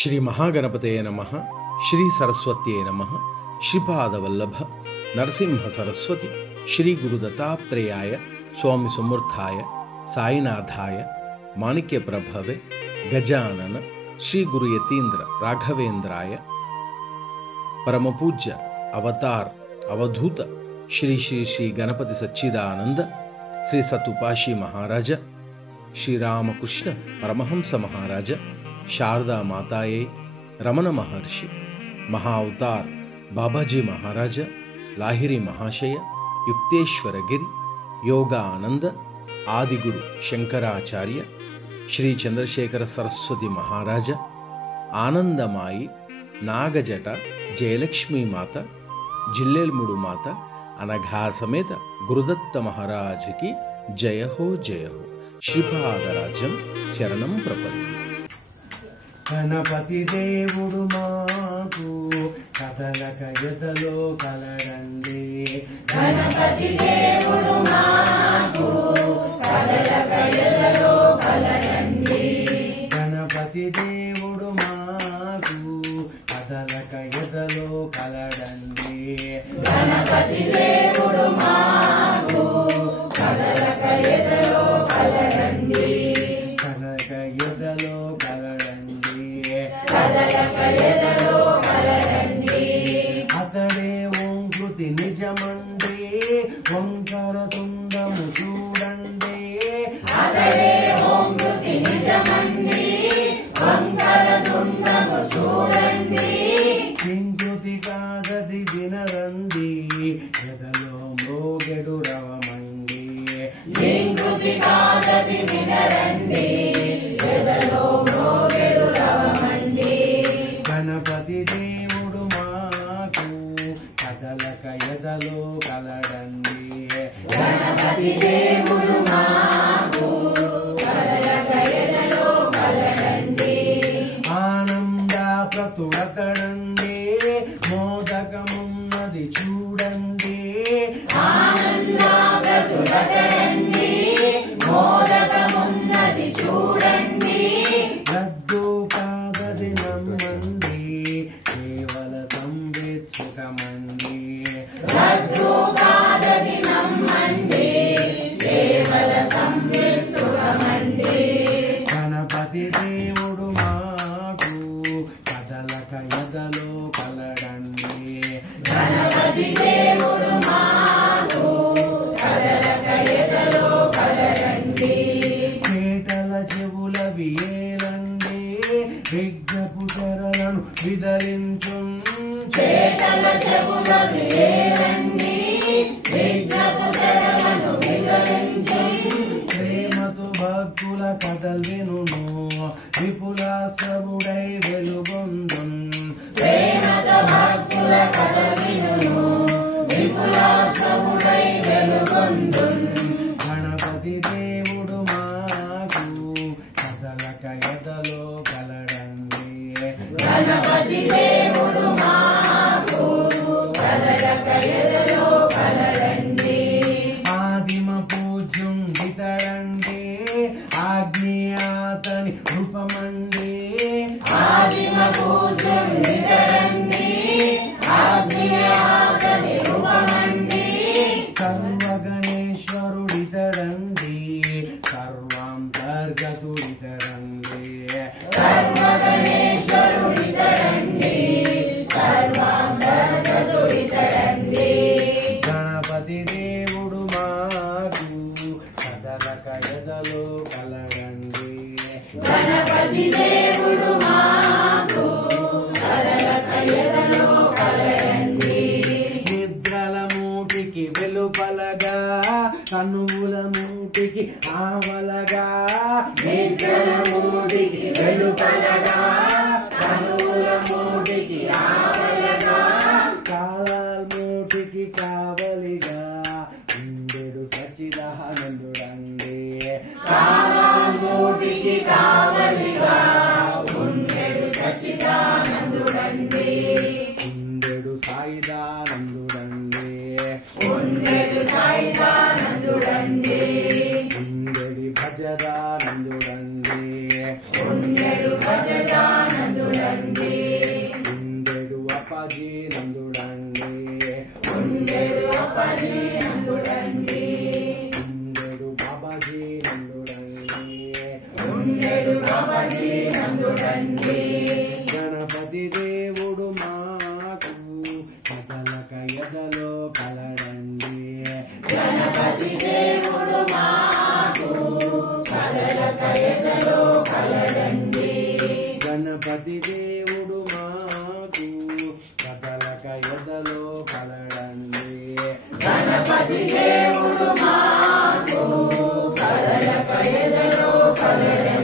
శ్రీ మహాగణపతయే నమః. శ్రీ సరస్వత్యే నమః. శ్రీపాదవల్లభ నరసింహ సరస్వతి శ్రీ గురు దత్తాత్రేయాయ స్వామి సమర్థాయ సాయినాథాయ మాణిక్య ప్రభవే గజానన శ్రీ గురు యతీంద్ర రాఘవేంద్రాయ పరమపూజ్య అవతార్ అవధూత శ్రీ శ్రీ శ్రీ గణపతి సచ్చిదానంద శ్రీ సతుపాషి మహారాజ శ్రీరామకృష్ణ పరమహంస మహారాజ శారదా మాతాయే రమణ మహర్షి మహా అవతార్ బాబాజీ మహారాజ లాహిరి మహాశయ యుక్తేశ్వరగిరి యోగానంద ఆదిగురు శంకరాచార్య శ్రీ చంద్రశేఖర సరస్వతి మహారాజ ఆనందమాయి నాగజట జయలక్ష్మీ మాత జిల్లెల్ముడు మాత అనఘా సమేత గురుదత్త మహారాజుకి జయ హో జయ హో. శ్రీపాదరాజం శరణం ప్రపత్తి. గణపతి దేవుడు మాకు కదలక ఎదలో కలడండి. గణపతి దేవుడు మాకు కదలక ఎదలో కలడండి. గణపతి దేవుడు మాకు కదలక ఎదలో కలడండి. గణపతి దేవుడు మాకు కదలక ఎదలో కలడండి. కదలక ఎదలో కలడండి. కదలక ఎదలో కలడండి. అతడే ఓంకృతి నిజమండి, ఓంకార తుండము చూడండి. అతడే ఓంకృతి నిజమండి, ఓంకార తుండము చూడండి. కింకృతి కాదది వినరండి, ఎదలో మోగెడు రవమండి. కింకృతి కాదది వినరండి, ఎదలో మోగెడు రవమండి. గణపతి దేవుడు మాకు కదలక ఎదలో కలడండి. గణపతి దేవుడు మాకు కదలక ఎదలో కలడండి. ఆనంద ప్రతుడతడండి, మోదకమున్నది చూడండి. ఆనంద ప్రతుడతడండి, మోదకమున్నది చూడండి. లడ్డు కాదది నమ్మండి, కేవల సంవేత్సుకమండి. లడ్డు కాదది నమ్మండి, కేవల సంవేత్సుకమండి. గణపతి దేవుడు మాకు కదలక ఎదలో కలడండి. గణపతి దేవుడు మాకు కదలక ఎదలో కలడండి. చేటల చెవుల వియేలండి, విజ్ఞపు తెరలను విదరించు. చేటల చెవుల వేరండి, విఘ్నపు తెరలను విదరించి. ప్రేమతో భక్తుల కథలు వినును, విపులాసవుడై వెలుగొందున్. ప్రేమతో భక్తుల కథ వినును, విపులాసముడై వెలుగొందున్. గణపతి దేవుడు మాకు కదలక ఎదలో కలడండి. గణపతి దేవుడు మాకు కదలక ఎదలో కలడండి. ఆదిమ పూజ్యుండితడండి, ఆజ్ఞాతని రూపమండి. ఆదిమ పూజుండితడండి, ఆజ్ఞాతని రూపమండి. సర్వగణేశ్వరుడితడండి, సర్వాంతర్గతుడితడండి. సర్వగణేశ్వరుడితడండి, సర్వాంతర్గతుడితడండి. గణపతి దేవుడు మాకు కదలక ఎదలో కలడండి. గణపతి దేవుడు మాకు అవధి నందుడండి గణపతి దేవుడు మాకు కదలక ఎదలో కలడండి గణపతి దేవుడు మాకు కదలక ఎదలో కలడండి గణపతి దేవుడు మాకు కదలక ఎదలో కలడండి గణపతి దేవుడు మాకు కదలక ఎదలో కలడండి